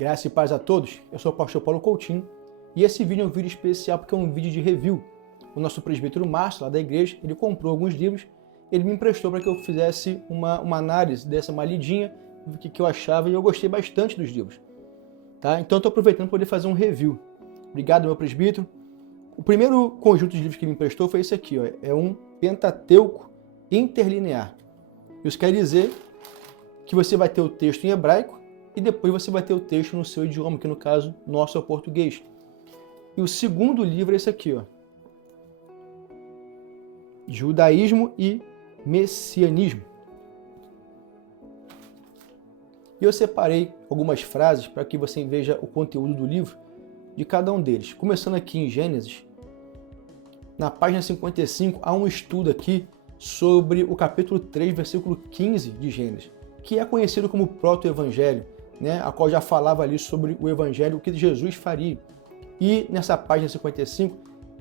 Graça e paz a todos, eu sou o pastor Paulo Coutinho e esse vídeo é um vídeo especial porque é um vídeo de review. O nosso presbítero Márcio, lá da igreja, ele comprou alguns livros, ele me emprestou para que eu fizesse uma análise dessa, uma lidinha, do que eu achava, e eu gostei bastante dos livros. Tá? Então eu estou aproveitando para poder fazer um review. Obrigado, meu presbítero. O primeiro conjunto de livros que ele me emprestou foi esse aqui, ó, é um Pentateuco interlinear. Isso quer dizer que você vai ter o texto em hebraico e depois você vai ter o texto no seu idioma, que no caso nosso é o português. E o segundo livro é esse aqui, ó, Judaísmo e Messianismo. E eu separei algumas frases para que você veja o conteúdo do livro de cada um deles. Começando aqui em Gênesis, na página 55, há um estudo aqui sobre o capítulo 3, versículo 15 de Gênesis, que é conhecido como proto-evangelho, né? A qual já falava ali sobre o evangelho, o que Jesus faria. E nessa página 55,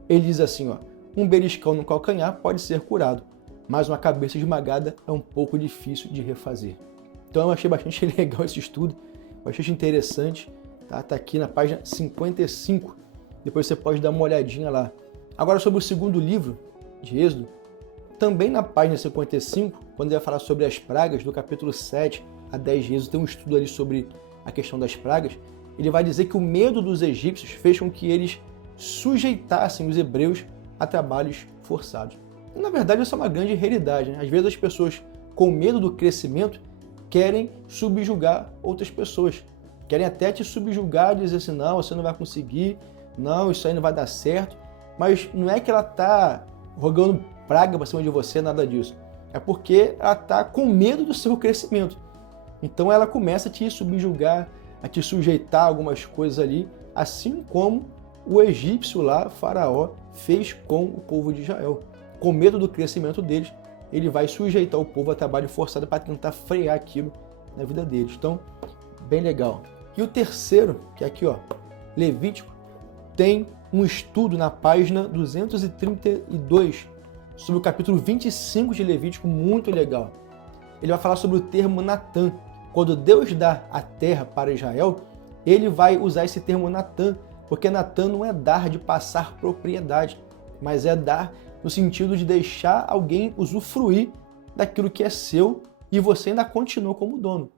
ele diz assim, ó, um beliscão no calcanhar pode ser curado, mas uma cabeça esmagada é um pouco difícil de refazer. Então eu achei bastante legal esse estudo, bastante interessante, tá? Tá aqui na página 55, depois você pode dar uma olhadinha lá. Agora sobre o segundo livro de Êxodo, também na página 55, quando ele vai falar sobre as pragas, do capítulo 7 a 10 de Êxodo, tem um estudo ali sobre a questão das pragas, ele vai dizer que o medo dos egípcios fez com que eles sujeitassem os hebreus a trabalhos forçados. E, na verdade, isso é uma grande realidade, né? Às vezes as pessoas, com medo do crescimento, querem subjugar outras pessoas. Querem até te subjugar e dizer assim, não, você não vai conseguir, não, isso aí não vai dar certo. Mas não é que ela está rogando praga para cima de você, nada disso. É porque ela está com medo do seu crescimento. Então ela começa a te subjugar, a te sujeitar a algumas coisas ali, assim como o egípcio lá, Faraó, fez com o povo de Israel. Com medo do crescimento deles, ele vai sujeitar o povo a trabalho forçado para tentar frear aquilo na vida deles. Então, bem legal. E o terceiro, que é aqui, ó, Levítico, tem um estudo na página 232 sobre o capítulo 25 de Levítico, muito legal. Ele vai falar sobre o termo Natã. Quando Deus dá a terra para Israel, ele vai usar esse termo Natã, porque Natã não é dar de passar propriedade, mas é dar no sentido de deixar alguém usufruir daquilo que é seu e você ainda continua como dono.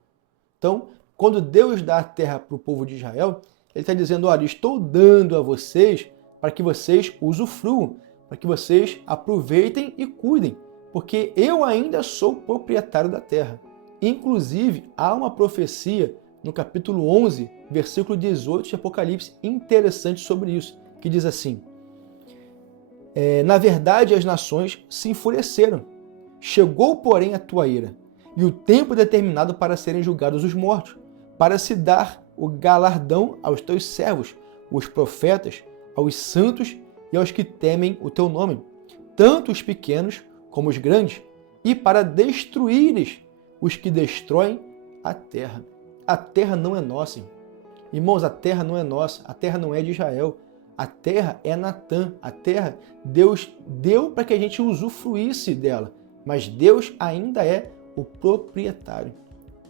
Então, quando Deus dá a terra para o povo de Israel, ele está dizendo, olha, estou dando a vocês para que vocês usufruam, para que vocês aproveitem e cuidem, porque eu ainda sou proprietário da terra. Inclusive, há uma profecia no capítulo 11, versículo 18 de Apocalipse, interessante sobre isso, que diz assim, na verdade as nações se enfureceram, chegou porém a tua ira, e o tempo determinado para serem julgados os mortos, para se dar o galardão aos teus servos, os profetas, aos santos e aos que temem o teu nome, tanto os pequenos como os grandes, e para destruíres os que destroem a terra. A terra não é nossa. Irmãos, a terra não é nossa, a terra não é de Israel. A terra é Natã. A terra, Deus deu para que a gente usufruísse dela, mas Deus ainda é o proprietário.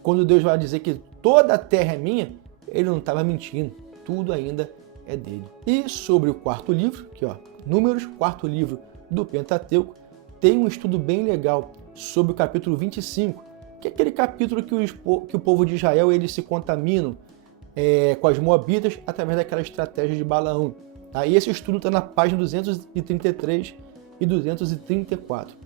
Quando Deus vai dizer que toda a terra é minha, ele não estava mentindo, tudo ainda é dele. E sobre o quarto livro, aqui ó, Números, quarto livro do Pentateuco, tem um estudo bem legal sobre o capítulo 25, que é aquele capítulo que o povo de Israel eles se contaminam com as moabitas através daquela estratégia de Balaão. Tá? E esse estudo está na página 233 e 234.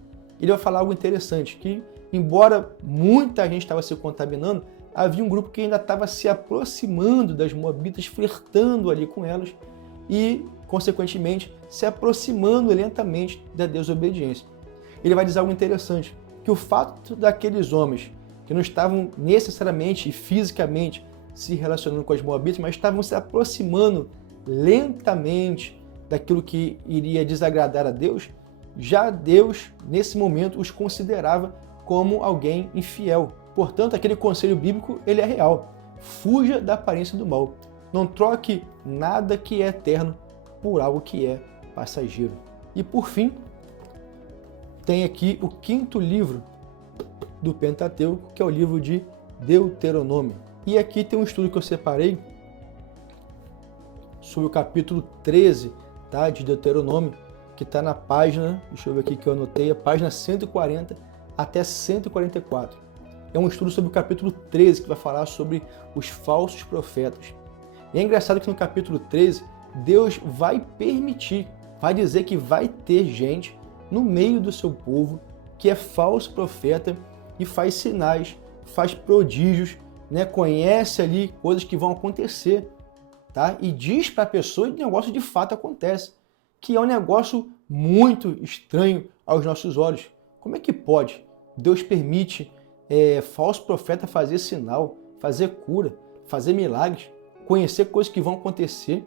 Ele vai falar algo interessante, que embora muita gente estava se contaminando, havia um grupo que ainda estava se aproximando das moabitas, flertando ali com elas e, consequentemente, se aproximando lentamente da desobediência. Ele vai dizer algo interessante, que o fato daqueles homens que não estavam necessariamente e fisicamente se relacionando com as moabitas, mas estavam se aproximando lentamente daquilo que iria desagradar a Deus, já Deus, nesse momento, os considerava como alguém infiel. Portanto, aquele conselho bíblico, ele é real. Fuja da aparência do mal. Não troque nada que é eterno por algo que é passageiro. E por fim, tem aqui o quinto livro do Pentateuco, que é o livro de Deuteronômio. E aqui tem um estudo que eu separei sobre o capítulo 13, tá, de Deuteronômio, que está na página, deixa eu ver aqui que eu anotei, a página 140 até 144. É um estudo sobre o capítulo 13, que vai falar sobre os falsos profetas. E é engraçado que no capítulo 13, Deus vai permitir, vai dizer que vai ter gente no meio do seu povo que é falso profeta e faz sinais, faz prodígios, né? Conhece ali coisas que vão acontecer, tá? E diz para a pessoa que o negócio de fato acontece, que é um negócio muito estranho aos nossos olhos. Como é que pode? Deus permite falso profeta fazer sinal, fazer cura, fazer milagres, conhecer coisas que vão acontecer.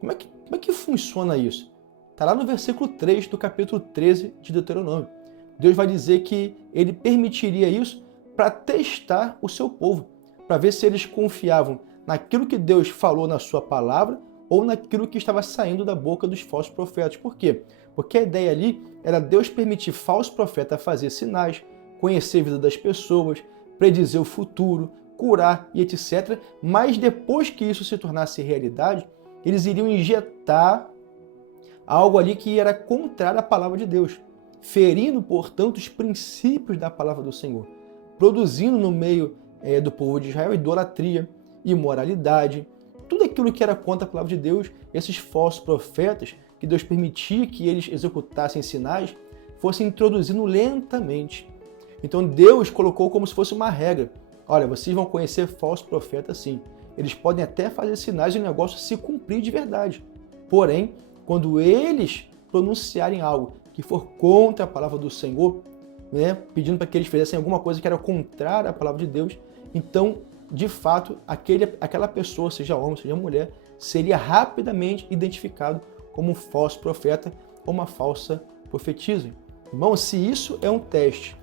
Como é que funciona isso? Está lá no versículo 3 do capítulo 13 de Deuteronômio. Deus vai dizer que ele permitiria isso para testar o seu povo, para ver se eles confiavam naquilo que Deus falou na sua palavra ou naquilo que estava saindo da boca dos falsos profetas. Por quê? Porque a ideia ali era Deus permitir falso profeta fazer sinais, conhecer a vida das pessoas, predizer o futuro, curar e etc. Mas depois que isso se tornasse realidade, eles iriam injetar algo ali que era contrário à palavra de Deus, ferindo, portanto, os princípios da palavra do Senhor, produzindo no meio do povo de Israel idolatria, imoralidade, tudo aquilo que era contra a palavra de Deus. Esses falsos profetas, que Deus permitia que eles executassem sinais, fossem introduzindo lentamente. Então Deus colocou como se fosse uma regra. Olha, vocês vão conhecer falsos profetas sim. Eles podem até fazer sinais e o negócio se cumprir de verdade. Porém, quando eles pronunciarem algo que for contra a palavra do Senhor, né, pedindo para que eles fizessem alguma coisa que era contrária à palavra de Deus, então, de fato, aquela pessoa, seja homem, seja mulher, seria rapidamente identificado como um falso profeta ou uma falsa profetisa. Irmão, se isso é um teste,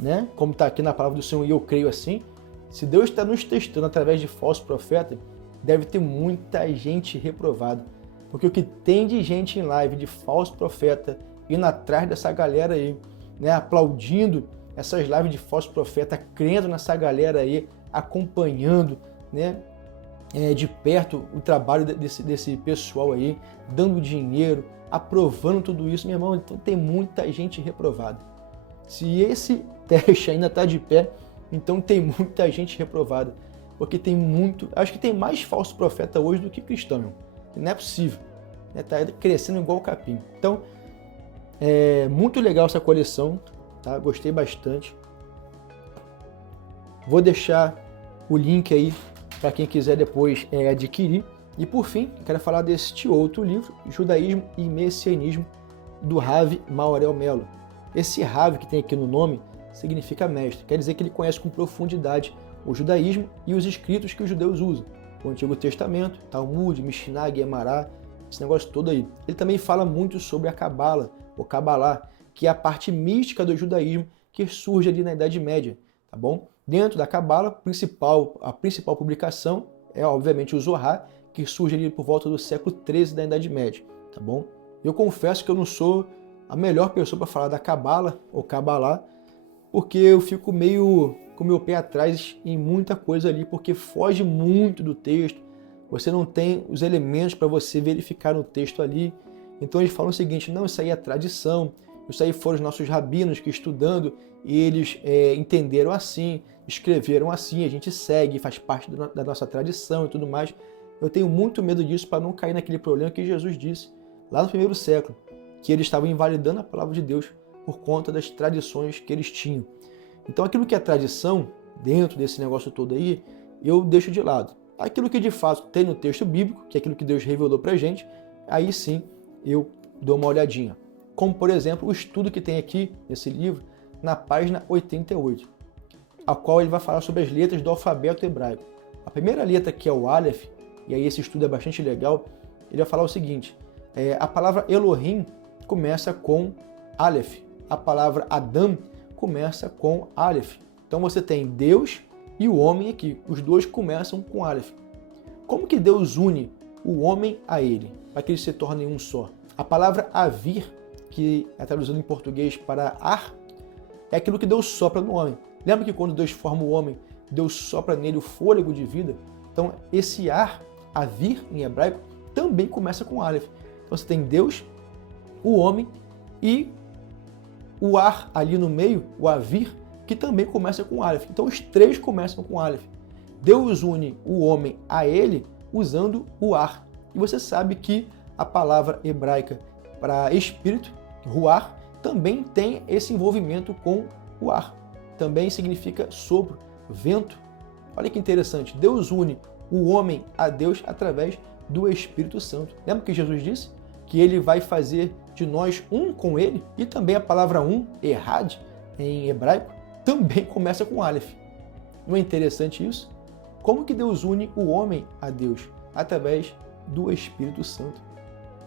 né, como está aqui na palavra do Senhor, e eu creio assim, se Deus está nos testando através de falso profeta, deve ter muita gente reprovada. Porque o que tem de gente em live de falso profeta indo atrás dessa galera aí, né, aplaudindo essas lives de falso profeta, crendo nessa galera aí, acompanhando, né, de perto o trabalho desse pessoal aí, dando dinheiro, aprovando tudo isso, meu irmão, então tem muita gente reprovada. Se esse teste ainda está de pé, então tem muita gente reprovada, porque tem muito, acho que tem mais falso profeta hoje do que cristão, irmão. Não é possível, está crescendo igual o capim. Então, é muito legal essa coleção, tá? Gostei bastante. Vou deixar o link aí para quem quiser depois adquirir. E por fim, quero falar deste outro livro, Judaísmo e Messianismo, do Rav Maurel Melo. Esse Rav que tem aqui no nome significa mestre, quer dizer que ele conhece com profundidade o judaísmo e os escritos que os judeus usam, o Antigo Testamento, Talmud, Mishnah, Guemará, esse negócio todo aí. Ele também fala muito sobre a Cabala, ou Cabalá, que é a parte mística do judaísmo que surge ali na Idade Média, tá bom? Dentro da Cabala, a principal publicação é, obviamente, o Zohar, que surge ali por volta do século XIII da Idade Média, tá bom? Eu confesso que eu não sou a melhor pessoa para falar da Cabala, ou Cabalá, porque eu fico meio com o meu pé atrás em muita coisa ali, porque foge muito do texto, você não tem os elementos para você verificar no texto ali. Então eles falam o seguinte, não, isso aí é tradição, isso aí foram os nossos rabinos que estudando, eles entenderam assim, escreveram assim, a gente segue, faz parte da nossa tradição e tudo mais. Eu tenho muito medo disso para não cair naquele problema que Jesus disse lá no primeiro século, que eles estavam invalidando a palavra de Deus por conta das tradições que eles tinham. Então aquilo que é tradição, dentro desse negócio todo aí, eu deixo de lado. Aquilo que de fato tem no texto bíblico, que é aquilo que Deus revelou pra gente, aí sim eu dou uma olhadinha. Como, por exemplo, o estudo que tem aqui nesse livro, na página 88, a qual ele vai falar sobre as letras do alfabeto hebraico. A primeira letra, que é o Aleph, e aí esse estudo é bastante legal, ele vai falar o seguinte, a palavra Elohim começa com Aleph, a palavra Adam começa com Aleph. Então você tem Deus e o homem aqui, os dois começam com Aleph. Como que Deus une o homem a ele, para que eles se tornem um só? A palavra Avir, que é traduzida em português para ar, é aquilo que Deus sopra no homem. Lembra que quando Deus forma o homem, Deus sopra nele o fôlego de vida? Então esse ar, Avir em hebraico, também começa com Aleph. Então você tem Deus, o homem e o ar ali no meio, o Avir, que também começa com Aleph. Então os três começam com Aleph. Deus une o homem a ele usando o ar. E você sabe que a palavra hebraica para espírito, ruar, também tem esse envolvimento com o ar. Também significa sopro, vento. Olha que interessante. Deus une o homem a Deus através do Espírito Santo. Lembra que Jesus disse que ele vai fazer de nós um com ele? E também a palavra um, errad, em hebraico, também começa com Aleph. Não é interessante isso? Como que Deus une o homem a Deus? Através do Espírito Santo.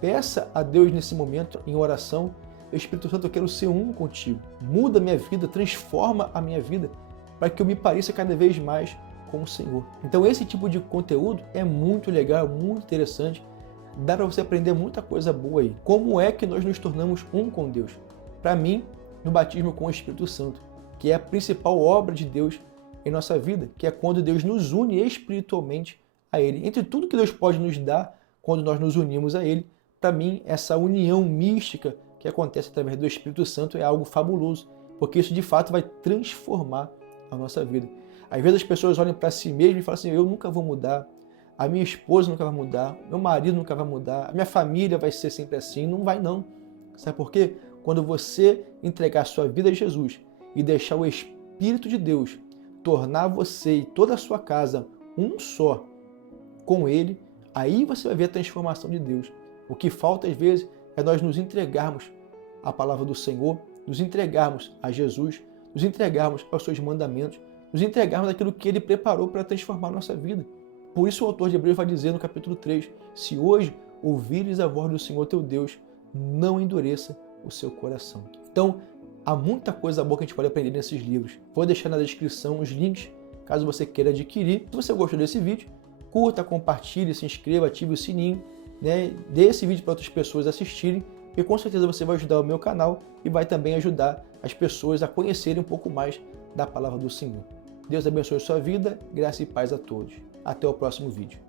Peça a Deus nesse momento, em oração, Espírito Santo, eu quero ser um contigo. Muda a minha vida, transforma a minha vida, para que eu me pareça cada vez mais com o Senhor. Então esse tipo de conteúdo é muito legal, muito interessante. Dá para você aprender muita coisa boa aí. Como é que nós nos tornamos um com Deus? Para mim, no batismo com o Espírito Santo, que é a principal obra de Deus em nossa vida, que é quando Deus nos une espiritualmente a Ele. Entre tudo que Deus pode nos dar quando nós nos unimos a Ele, para mim, essa união mística que acontece através do Espírito Santo é algo fabuloso, porque isso de fato vai transformar a nossa vida. Às vezes as pessoas olham para si mesmas e falam assim, eu nunca vou mudar, a minha esposa nunca vai mudar, meu marido nunca vai mudar, a minha família vai ser sempre assim. Não vai não. Sabe por quê? Quando você entregar a sua vida a Jesus e deixar o Espírito de Deus tornar você e toda a sua casa um só com Ele, aí você vai ver a transformação de Deus. O que falta às vezes é nós nos entregarmos à palavra do Senhor, nos entregarmos a Jesus, nos entregarmos aos seus mandamentos, nos entregarmos daquilo que Ele preparou para transformar a nossa vida. Por isso o autor de Hebreus vai dizer no capítulo 3, se hoje ouvires a voz do Senhor teu Deus, não endureça o seu coração. Então, há muita coisa boa que a gente pode aprender nesses livros. Vou deixar na descrição os links, caso você queira adquirir. Se você gostou desse vídeo, curta, compartilhe, se inscreva, ative o sininho, né? Dê esse vídeo para outras pessoas assistirem, e com certeza você vai ajudar o meu canal e vai também ajudar as pessoas a conhecerem um pouco mais da palavra do Senhor. Deus abençoe a sua vida, graça e paz a todos. Até o próximo vídeo.